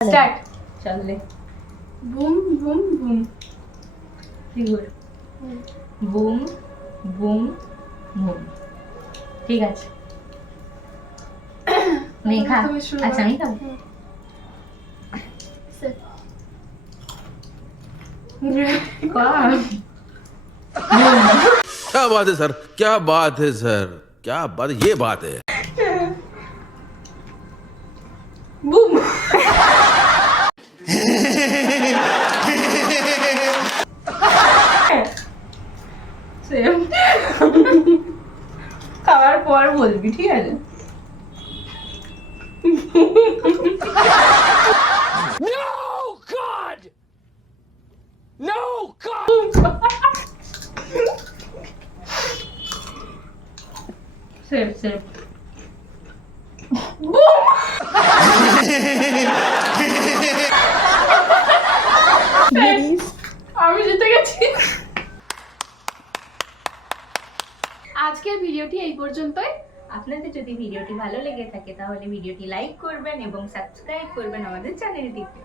Start চল ले boom boom boom figure boom boom boom ঠিক আছে মেঘা তুমি শুরু আচ্ছা আমি খাবো क्या बात है सर, क्या बात है सर, क्या बात, ये बात है। বুম সেম খাওয়ার পর বলবি ঠিক আছে সেম সেম আমি জিতে গেছি আজকের ভিডিওটি এই পর্যন্তই। আপনাদের যদি ভিডিওটি ভালো লেগে থাকে তাহলে ভিডিওটি লাইক করবেন এবং সাবস্ক্রাইব করবেন আমাদের চ্যানেলটিকে।